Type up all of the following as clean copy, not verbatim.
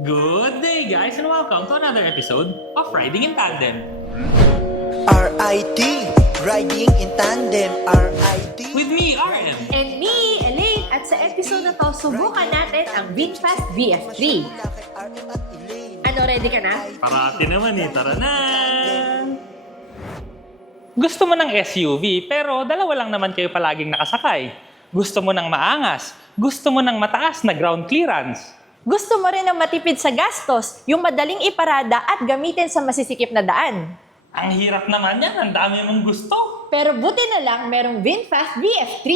Good day, guys, and welcome to another episode of Riding in Tandem. RIT, Riding in Tandem, RIT. With me, RM. And me, Elaine, at sa episode na to, subukan natin ang VinFast VF3. Ano, ready ka na? Parati naman eh, tara na! Gusto mo ng SUV, pero dalawa lang naman kayo palaging nakasakay. Gusto mo ng maangas, gusto mo ng mataas na ground clearance. Gusto mo rin ng matipid sa gastos, yung madaling iparada at gamitin sa masisikip na daan. Ang hirap naman yan, ang dami mong gusto. Pero buti na lang merong VinFast VF3.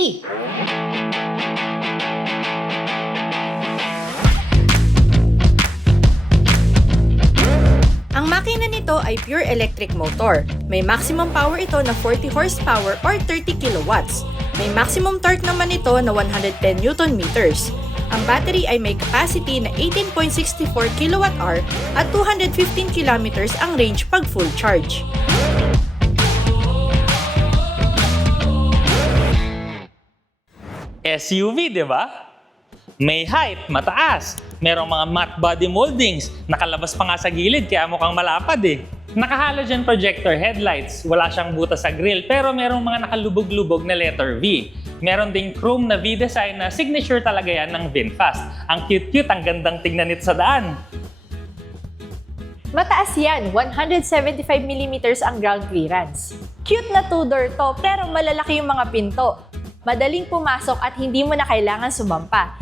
Ang makina nito ay pure electric motor. May maximum power ito na 40 horsepower or 30 kilowatts. May maximum torque naman ito na 110 Newton meters. Ang battery ay may capacity na 18.64 kWh at 215 kilometers ang range pag full charge. SUV, di ba? May height, mataas. Merong mga matte body moldings. Nakalabas pa nga sa gilid kaya mukhang malapad eh. Naka-halogen projector headlights. Wala siyang butas sa grille pero merong mga nakalubog-lubog na letter V. Meron ding chrome na V-design na signature talaga yan ng VinFast. Ang cute-cute, ang gandang tignan nito sa daan. Mataas yan, 175mm ang ground clearance. Cute na two-door to pero malalaki yung mga pinto. Madaling pumasok at hindi mo na kailangan sumampa.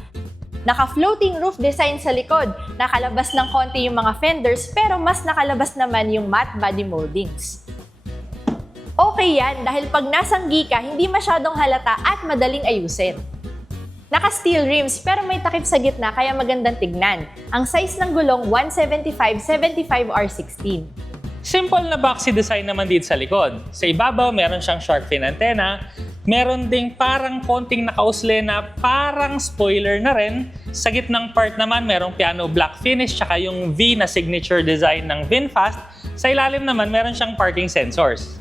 Naka-floating roof design sa likod. Nakalabas ng konti yung mga fenders pero mas nakalabas naman yung matte body moldings. Okay yan dahil pag nasanggi ka, hindi masyadong halata at madaling ayusin. Naka-steel rims pero may takip sa gitna kaya magandang tignan. Ang size ng gulong 175/75R16. Simple na boxy design naman dito sa likod. Sa ibabaw, meron siyang shark fin antenna. Meron ding parang konting nakausle na parang spoiler na rin. Sa gitnang part naman, merong piano black finish tsaka yung V na signature design ng VinFast. Sa ilalim naman, meron siyang parking sensors.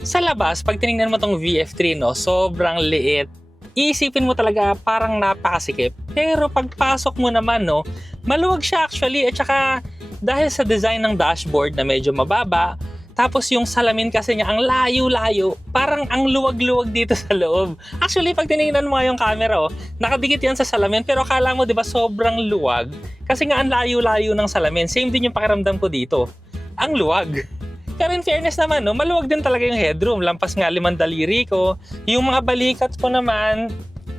Sa labas, pag tinignan mo tong VF3, no, sobrang liit. Iisipin mo talaga parang napakasikip. Pero pagpasok mo naman, no, maluwag siya actually. At saka dahil sa design ng dashboard na medyo mababa, tapos yung salamin kasi niya ang layo-layo, parang ang luwag-luwag dito sa loob. Actually, pag tinignan mo nga yung camera, oh, nakadikit yan sa salamin pero akala mo, di ba, sobrang luwag. Kasi nga ang layo-layo ng salamin. Same din yung pakiramdam ko dito. Ang luwag. Pero in fairness naman, no, maluwag din talaga yung headroom. Lampas nga 5 daliri ko. Yung mga balikat ko naman,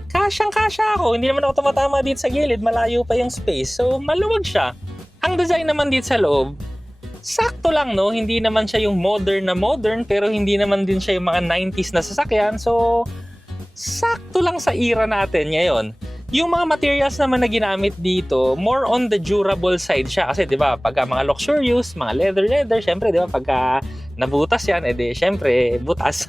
kasyang-kasya ako. Hindi naman ako tumatama dito sa gilid. Malayo pa yung space. So, maluwag siya. Ang design naman dito sa loob, sakto lang, no? Hindi naman siya yung modern na modern, pero hindi naman din siya yung mga 90s na sasakyan. So, sakto lang sa era natin ngayon. Yung mga materials naman na ginamit dito, more on the durable side siya. Kasi, di ba, pagka mga luxurious, mga leather, syempre, di ba, pagka nabutas yan, edi, syempre, butas.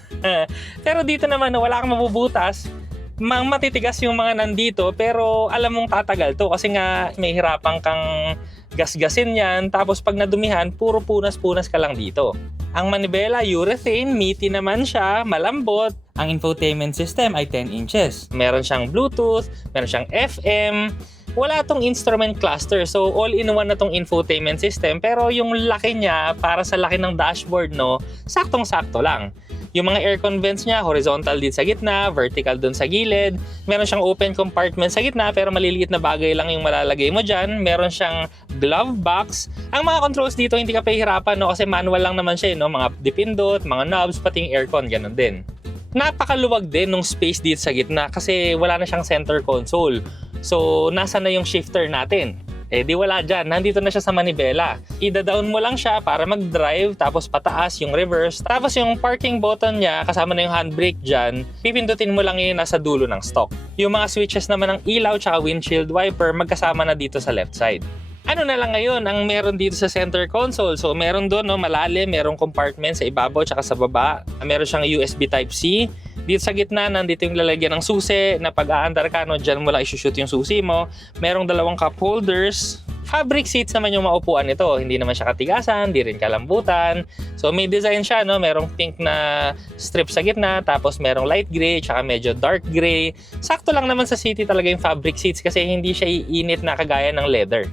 Pero dito naman, wala kang mabubutas. Matitigas yung mga nandito, pero alam mong tatagal to. Kasi nga, may hirapan kang gasgasin yan. Tapos, pag nadumihan, puro punas-punas ka lang dito. Ang manibela, urethane, meaty naman siya, malambot. Ang infotainment system ay 10 inches. Meron siyang Bluetooth, meron siyang FM. Wala tong instrument cluster, so all-in-one na tong infotainment system. Pero yung laki niya, para sa laki ng dashboard, no, saktong-sakto lang. Yung mga aircon vents niya, horizontal din sa gitna, vertical dun sa gilid. Meron siyang open compartment sa gitna, pero maliliit na bagay lang yung malalagay mo dyan. Meron siyang glove box. Ang mga controls dito, hindi ka pahihirapan, no, kasi manual lang naman siya, no? Mga dipindot, mga knobs, pati yung aircon, ganun din. Napakaluwag din ng space dito sa gitna kasi wala na siyang center console. So, nasa na yung shifter natin? Eh, di wala dyan. Nandito na siya sa manibela. Ida-down mo lang siya para mag-drive, tapos pataas yung reverse. Tapos yung parking button niya, kasama na yung handbrake dyan, pipindutin mo lang yun nasa dulo ng stock. Yung mga switches naman ng ilaw tsaka windshield wiper, magkasama na dito sa left side. Ano na lang ngayon ang meron dito sa center console? So, meron doon, no, malalim, merong compartment sa ibabaw tsaka sa baba. Meron siyang USB Type-C. Dito sa gitna, nandito yung lalagyan ng susi na pag aandar ka, no, dyan mo lang isushoot yung susi mo. Merong 2 cup holders. Fabric seats naman yung maupuan nito. Hindi naman siya katigasan, hindi rin kalambutan. So may design siya, no? Merong pink na strip sa gitna, tapos merong light gray, tsaka medyo dark gray. Sakto lang naman sa city talaga yung fabric seats kasi hindi siya iinit na kagaya ng leather.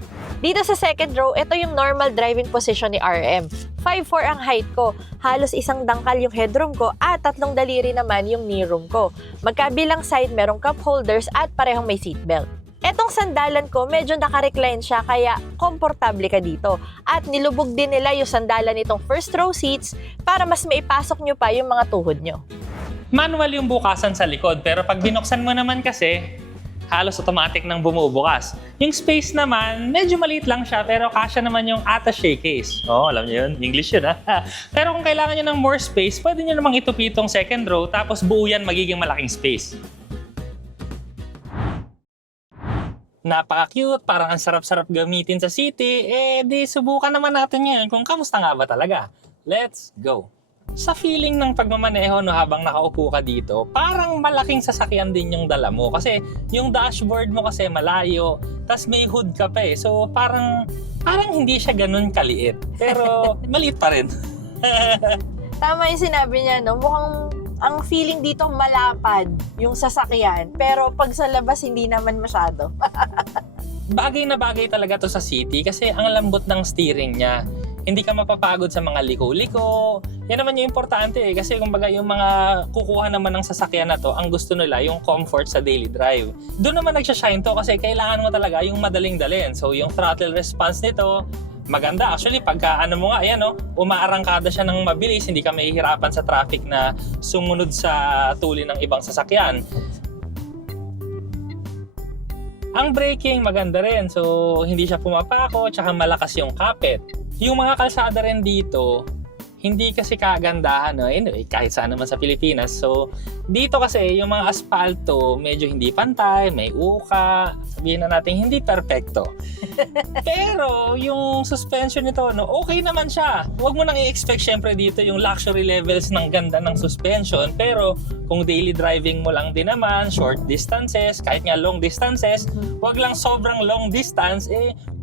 Dito sa second row, ito yung normal driving position ni RM. 5'4" ang height ko, halos isang dangkal yung headroom ko at 3 daliri naman yung knee room ko. Magkabilang side merong cup holders at parehong may seatbelt. Etong sandalan ko, medyo naka-recline siya kaya komportable ka dito. At nilubog din nila yung sandalan nitong first row seats para mas maipasok nyo pa yung mga tuhod nyo. Manual yung bukasan sa likod, pero pag binuksan mo naman kasi, halos automatic nang bumubukas. Yung space naman, medyo maliit lang siya, pero kasya naman yung attaché case. Oh, alam niyo yun? English yun, ha? Pero kung kailangan nyo ng more space, pwede nyo namang itupi itong second row, tapos buo yan magiging malaking space. Napaka-cute, parang ang sarap-sarap gamitin sa city, di subukan naman natin ngayon kung kamusta nga ba talaga. Let's go! Sa feeling ng pagmamaneho no, habang nakaupo ka dito, parang malaking sasakyan din yung dala mo. Kasi yung dashboard mo kasi malayo, tas may hood ka pa So parang hindi siya ganun kaliit. Pero maliit pa rin. Tama yung sinabi niya, no? Mukhang ang feeling dito malapad yung sasakyan. Pero pag sa labas, hindi naman masyado. Bagay na bagay talaga to sa city kasi ang lambot ng steering niya. Hindi ka mapapagod sa mga liko-liko. Yan naman yung importante kasi kumbaga yung mga kukuha naman ng sasakyan na to, ang gusto nila yung comfort sa daily drive. Doon naman nagsashine to kasi kailangan mo talaga yung madaling dalhin. So yung throttle response nito, maganda. Actually, pagka ano mo nga, ayan umaarangkada siya ng mabilis, hindi ka mahihirapan sa traffic na sumunod sa tuli ng ibang sasakyan. Ang braking maganda rin, so hindi siya pumapako, tsaka malakas yung kapit. Yung mga kalsada rin dito, hindi kasi kagandahan, no? Anyway, kahit saan naman sa Pilipinas. So, dito kasi yung mga asfalto, medyo hindi pantay, may uka, sabihin na natin hindi perfecto. Pero yung suspension nito, no, okay naman siya. Huwag mo nang i-expect syempre dito yung luxury levels ng ganda ng suspension. Pero kung daily driving mo lang din naman, short distances, kahit nga long distances, huwag lang sobrang long distance,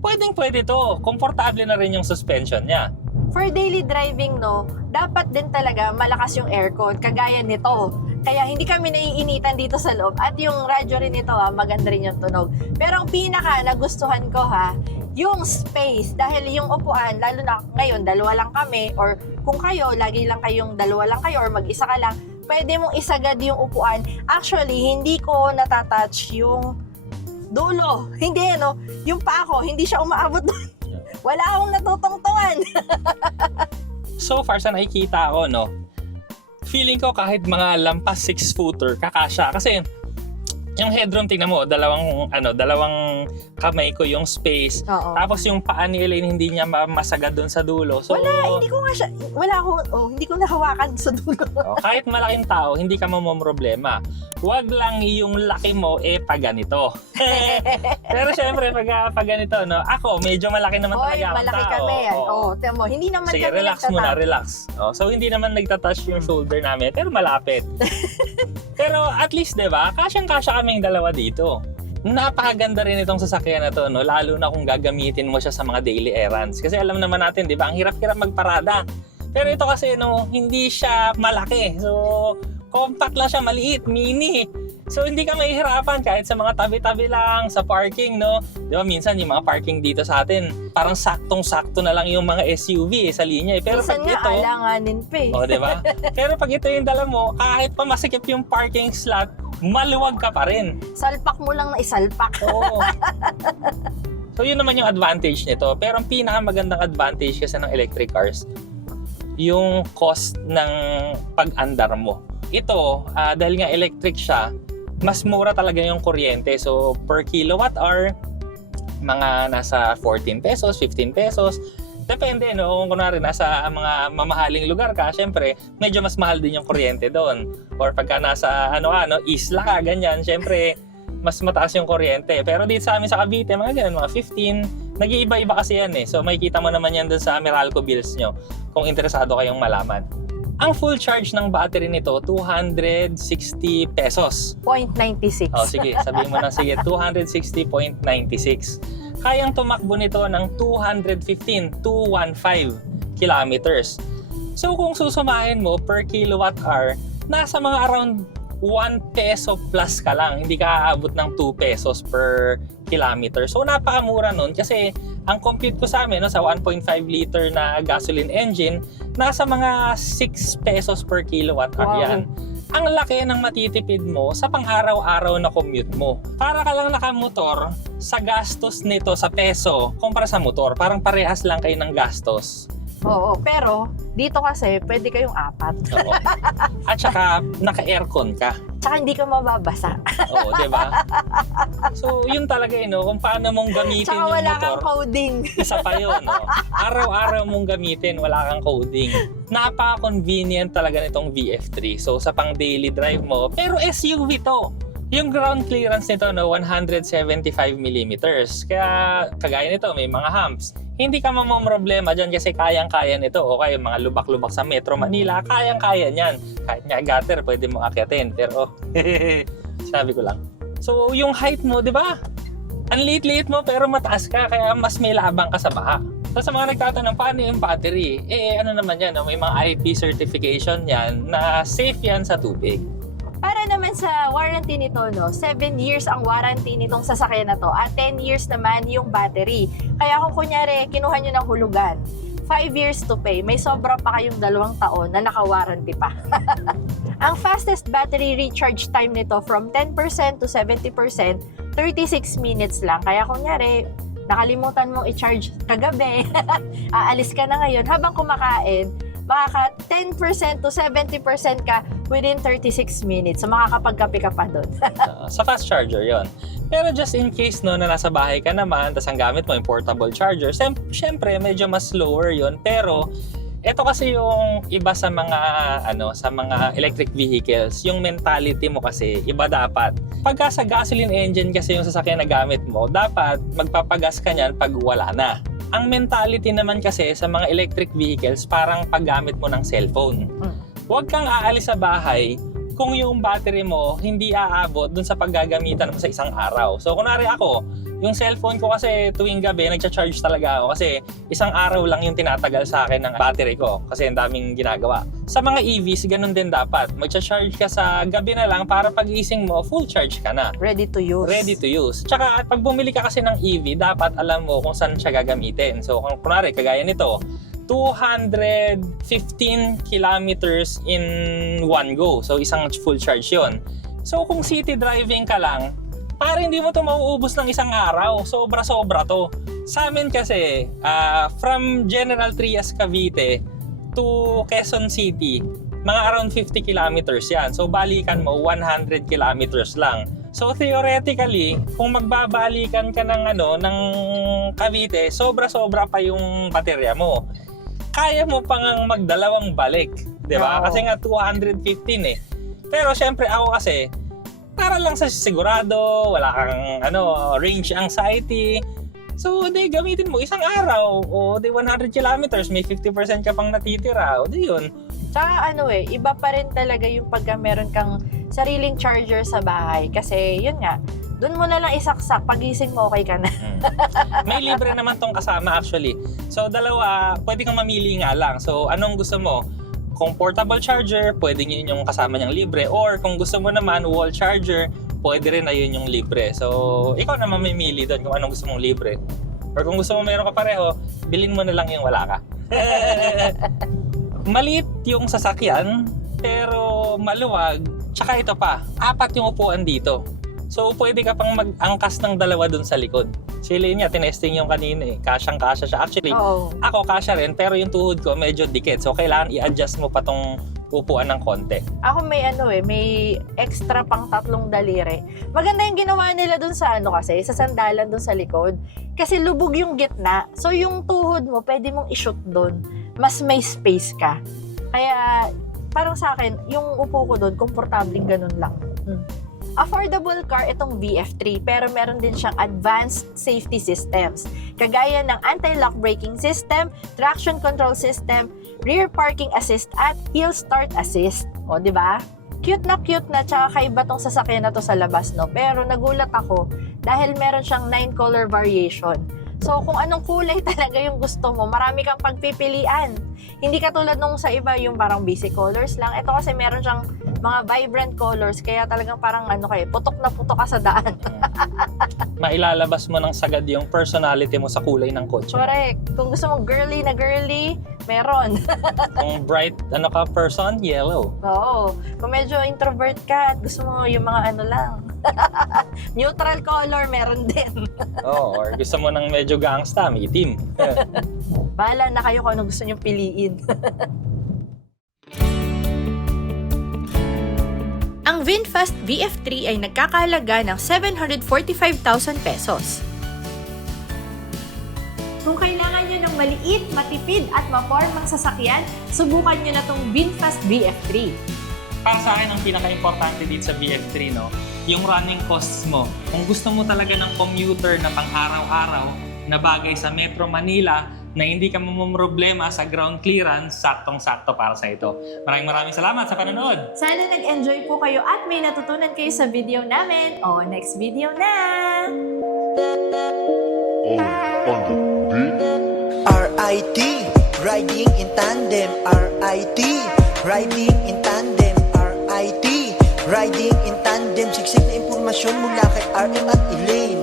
pwedeng-pwede to. Komportable na rin yung suspension niya. For daily driving, no, dapat din talaga malakas yung aircon, kagaya nito. Kaya hindi kami naiinitan dito sa loob. At yung radyo rin nito, maganda rin yung tunog. Pero ang pinaka nagustuhan ko, yung space. Dahil yung upuan, lalo na ngayon, dalawa lang kami, or kung kayo, lagi lang kayong dalawa lang kayo, or mag-isa ka lang, pwede mong isagad yung upuan. Actually, hindi ko natatouch yung dulo. Hindi, no? Yung paa ko, hindi siya umaabot doon. Wala akong natutungtungan. So far sa nakikita ko, no, feeling ko kahit mga lampas 6-footer, kakasya. Kasi yung headroom, tingnan mo, dalawang kamay ko yung space. Oo. Tapos yung paa ni Elaine, hindi niya masagad doon sa dulo. So, Hindi ko nahawakan sa dulo. kahit malaking tao, hindi ka mamomroblema. Huwag lang yung laki mo, pa ganito. Pero syempre, pag ganito, no, ako, medyo malaki naman talaga akong malaki tao. kami yan. Tiyan mo, hindi naman Sige, kami relax muna, relax. So, hindi naman nagtatouch yung shoulder namin, pero malapit. Pero at least, di ba, kasyang-kasya kaming dalawa dito. Napakaganda rin itong sasakyan na to, no? Lalo na kung gagamitin mo siya sa mga daily errands. Kasi alam naman natin, di ba, ang hirap-hirap magparada. Pero ito kasi, no, hindi siya malaki. So, compact lang siya, maliit, mini. So, hindi ka mahihirapan kahit sa mga tabi-tabi lang, sa parking, no? Di ba, minsan yung mga parking dito sa atin, parang saktong-sakto na lang yung mga SUV sa linya. Pero minsan pag nga, ito, alanganin pa eh. di ba? Pero pag ito yung dala mo, kahit pa masikip yung parking slot, maluwag ka pa rin. Salpak mo lang na isalpak. Oo. So, yun naman yung advantage nito. Pero ang pinakamagandang advantage kasi ng electric cars, yung cost ng pag-andar mo. Ito, dahil nga electric siya, mas mura talaga yung kuryente. So, per kilowatt hour, mga nasa 14 pesos, 15 pesos. Depende, no? Kung kunwari, nasa mga mamahaling lugar ka, syempre, medyo mas mahal din yung kuryente doon. Or pagka nasa, isla ka, ganyan, syempre, mas mataas yung kuryente. Pero dito sa amin sa Cavite, mga ganyan, mga 15, nag-iiba-iba kasi yan so makikita mo naman yan doon sa Meralco bills nyo kung interesado kayong malaman. Ang full charge ng battery nito, 260 pesos. 0.96. Sige, sabihin mo na, sige, 260.96. Kayang tumakbo nito ng 215 kilometers. So kung susumahin mo per kilowatt hour, nasa mga around 1 peso plus ka lang. Hindi ka aabot ng 2 pesos per kilometer. So napakamura nun kasi ang compute ko sa amin no, sa 1.5 liter na gasoline engine, nasa mga 6 pesos per kilowatt hour Wow. yan. Ang laki ng matitipid mo sa pang-araw-araw na commute mo. Para ka lang nakamotor sa gastos nito sa peso kumpara sa motor. Parang parehas lang kayo ng gastos. Oo, pero dito kasi pwede kayong 4. Oo. At saka naka-aircon ka. Tsaka hindi ka mababasa. Oo, di ba? So, yun talaga kung paano mong gamitin Tsaka yung wala motor. kang coding. Isa pa yun, no? Araw-araw mong gamitin, wala kang coding. Napaka-convenient talaga nitong VF3. So, sa pang daily drive mo, pero SUV to. Yung ground clearance nito, 175 millimeters. Kaya, kagaya nito, may mga humps. Hindi ka mamomroblema dyan kasi kayang-kaya nito. O kaya mga lubak-lubak sa Metro Manila, kayang-kaya niyan. Kahit nga gutter, pwede mo akyatin. Pero, sabi ko lang. So, yung height mo, di ba? Ang liit-liit mo pero mataas ka, kaya mas may labang ka sa baha. So, sa mga nagtatanong, paano yung battery? Ano naman yan, may mga IP certification yan na safe yan sa tubig. Para naman sa warranty nito, 7 years ang warranty nitong sasakyan na to at 10 years naman yung battery. Kaya kung kunyari, kinuha nyo ng hulugan, 5 years to pay, may sobra pa kayong 2 taon na naka-warranty pa. Ang fastest battery recharge time nito from 10% to 70%, 36 minutes lang. Kaya kunyari, nakalimutan mong i-charge kagabi, aalis ka na ngayon, habang kumakain, makaka 10% to 70% ka within 36 minutes. So makakapagkape ka pa doon. Sa fast charger yon. Pero just in case na nasa bahay ka naman, tas ang gamit mo yung portable charger, syempre medyo mas slower yon. Pero ito kasi yung iba sa mga sa mga electric vehicles, yung mentality mo kasi iba dapat. Pagka sa gasoline engine kasi yung sasakyan na gamit mo, dapat magpapagas ka niyan pag wala na. Ang mentality naman kasi sa mga electric vehicles, parang paggamit mo ng cellphone. Huwag kang aalis sa bahay kung yung battery mo hindi aabot dun sa paggagamitan mo sa isang araw. So, kunwari ako, yung cellphone ko kasi tuwing gabi, nagcha-charge talaga ako kasi isang araw lang yung tinatagal sa akin ng battery ko kasi ang daming ginagawa. Sa mga EVs, ganun din dapat. Magcha-charge ka sa gabi na lang para pag-gising mo, full charge ka na. Ready to use. Ready to use. Tsaka pag bumili ka kasi ng EV, dapat alam mo kung saan siya gagamitin. So, kung kunwari, kagaya nito, 215 kilometers in one go. So, isang full charge yon. So, kung city driving ka lang, parang hindi mo ito mauubos ng isang araw. Sobra-sobra to. Sa amin kasi, from General Trias, Cavite to Quezon City, mga around 50 kilometers yan. So, balikan mo, 100 kilometers lang. So, theoretically, kung magbabalikan ka ng Cavite, sobra-sobra pa yung baterya mo. Kaya mo pang magdalawang balik, di ba? Oo. Kasi nga 215 eh. Pero syempre ako kasi, para lang sa sigurado, wala kang range anxiety. So, gamitin mo isang araw o 100 kilometers, may 50% ka pang natitira. O yun. Tsaka iba pa rin talaga yung pagka meron kang sariling charger sa bahay. Kasi yun nga, doon mo na lang isaksak, pagising mo okay ka na. May libre naman tong kasama actually. So, dalawa, pwede kang mamili nga lang. So, anong gusto mo? Kung portable charger, pwede yun yung kasama niyang libre. Or kung gusto mo naman wall charger, pwede rin na yun yung libre. So, ikaw naman mamimili doon kung anong gusto mong libre. Or kung gusto mo meron ka pareho, bilhin mo na lang yung wala ka. Maliit yung sasakyan, pero maluwag. Tsaka ito pa, 4 yung upuan dito. So, pwede ka pang mag-angkas ng 2 dun sa likod. Si Linya, tinesting yung kanina eh. Kasyang-kasya siya. Actually, Oo. ako kasya rin, pero yung tuhod ko medyo dikit. So, kailangan i-adjust mo pa tong upuan ng konti. Ako may extra pang 3 daliri. Maganda yung ginawa nila dun sa kasi, sa sandalan dun sa likod. Kasi lubog yung gitna. So, yung tuhod mo, pwede mong i-shoot dun. Mas may space ka. Kaya, parang sa akin, yung upo ko dun, komportabling ganun lang. Affordable car itong VF3 pero meron din siyang advanced safety systems kagaya ng anti-lock braking system, traction control system, rear parking assist at hill start assist. O, di ba? Cute na tsaka kaiba tong sasakyan na to sa labas, no? Pero nagulat ako dahil meron siyang 9 color variation. So, kung anong kulay talaga yung gusto mo, marami kang pagpipilian. Hindi katulad nung sa iba, yung parang basic colors lang. Ito kasi meron siyang mga vibrant colors, kaya talagang parang putok na putok ka sa daan. Mailalabas mo ng sagad yung personality mo sa kulay ng kotse. Correct. Kung gusto mong girly na girly, meron. Kung bright person, yellow. Oo. Kung medyo introvert ka at gusto mo yung mga lang, neutral color, meron din. Oh, or gusto mo ng medyo gangsta, may itim. Bahala na kayo kung ano gusto nyong piliin. Ang VinFast VF3 ay nagkakahalaga ng 745,000 pesos. Kung kailangan nyo ng maliit, matipid at mapormang sasakyan, subukan nyo na tong VinFast VF3. Para sa akin, ang pinaka-importante dito sa VF3, yung running costs mo. Kung gusto mo talaga ng commuter na pang-araw-araw na bagay sa Metro Manila na hindi ka mamumroblema sa ground clearance, saktong-sakto para sa ito. Maraming salamat sa panonood! Sana nag-enjoy po kayo at may natutunan kayo sa video namin. O, next video na! RIT, riding in tandem. RIT, riding in tandem. RIT, riding in tandem. Siksik na impormasyon mula kay RM at Elaine.